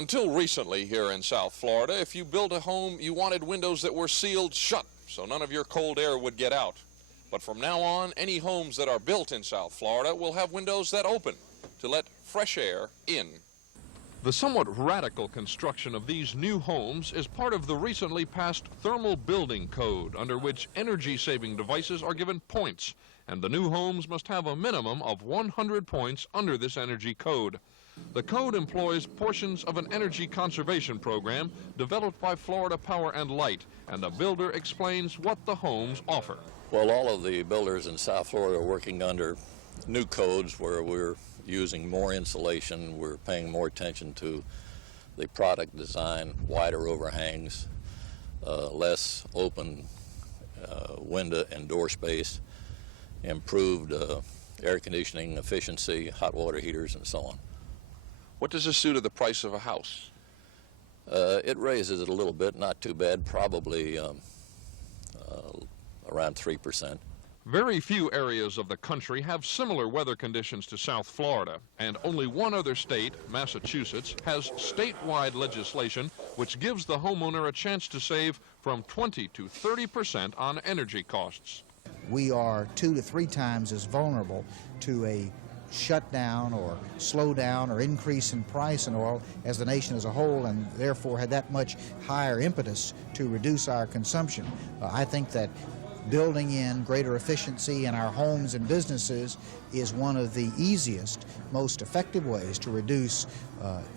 Until recently here in South Florida, if you built a home, you wanted windows that were sealed shut so none of your cold air would get out. But from now on, any homes that are built in South Florida will have windows that open to let fresh air in. The somewhat radical construction of these new homes is part of the recently passed Thermal Building Code, under which energy-saving devices are given points, and the new homes must have a minimum of 100 points under this energy code. The code employs portions of an energy conservation program developed by Florida Power and Light, and the builder explains what the homes offer. Well, all of the builders in South Florida are working under new codes where we're using more insulation, we're paying more attention to the product design, wider overhangs, less open window and door space, improved air conditioning efficiency, hot water heaters, and so on. What does this do to the price of a house? It raises it a little bit, not too bad, probably around 3%. Very few areas of the country have similar weather conditions to South Florida, and only one other state, Massachusetts, has statewide legislation which gives the homeowner a chance to save from 20 to 30% on energy costs. We are 2 to 3 times as vulnerable to a shutdown or slowdown or increase in price in oil as the nation as a whole, and therefore had that much higher impetus to reduce our consumption. I think that building in greater efficiency in our homes and businesses is one of the easiest, most effective ways to reduce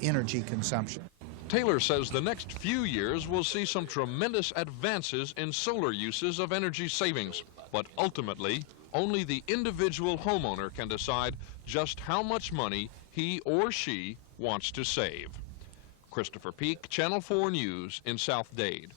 energy consumption. Taylor says the next few years will see some tremendous advances in solar uses of energy savings, but ultimately, only the individual homeowner can decide just how much money he or she wants to save. Christopher Peake, Channel 4 News in South Dade.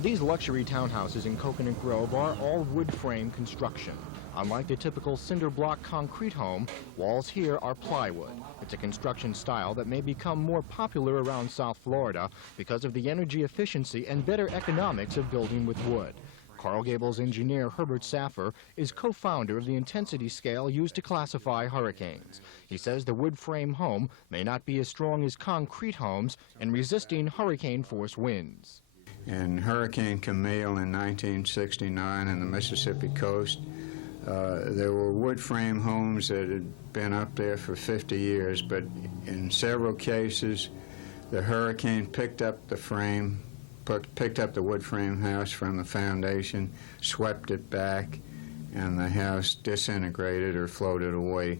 These luxury townhouses in Coconut Grove are all wood frame construction. Unlike the typical cinder block concrete home, walls here are plywood. It's a construction style that may become more popular around South Florida because of the energy efficiency and better economics of building with wood. Coral Gables engineer Herbert Saffir is co-founder of the intensity scale used to classify hurricanes. He says the wood frame home may not be as strong as concrete homes in resisting hurricane-force winds. In Hurricane Camille in 1969 on the Mississippi coast, there were wood frame homes that had been up there for 50 years, but in several cases the hurricane picked up the frame, picked up the wood frame house from the foundation, swept it back, and the house disintegrated or floated away.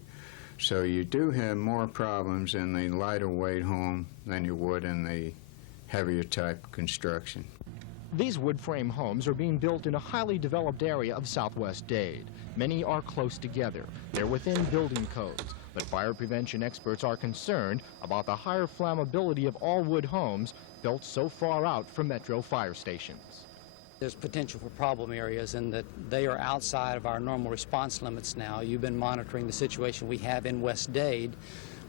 So you do have more problems in the lighter weight home than you would in the heavier type construction. These wood frame homes are being built in a highly developed area of Southwest Dade. Many are close together. They're within building codes, but fire prevention experts are concerned about the higher flammability of all wood homes built so far out from metro fire stations. There's potential for problem areas in that they are outside of our normal response limits now. You've been monitoring the situation we have in West Dade,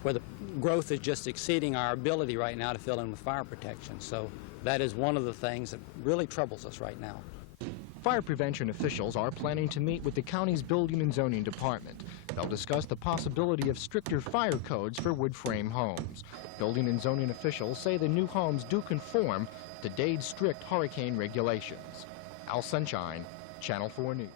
where the growth is just exceeding our ability right now to fill in with fire protection. So that is one of the things that really troubles us right now. Fire prevention officials are planning to meet with the county's Building and Zoning Department. They'll discuss the possibility of stricter fire codes for wood frame homes. Building and Zoning officials say the new homes do conform to Dade's strict hurricane regulations. Al Sunshine, Channel 4 News.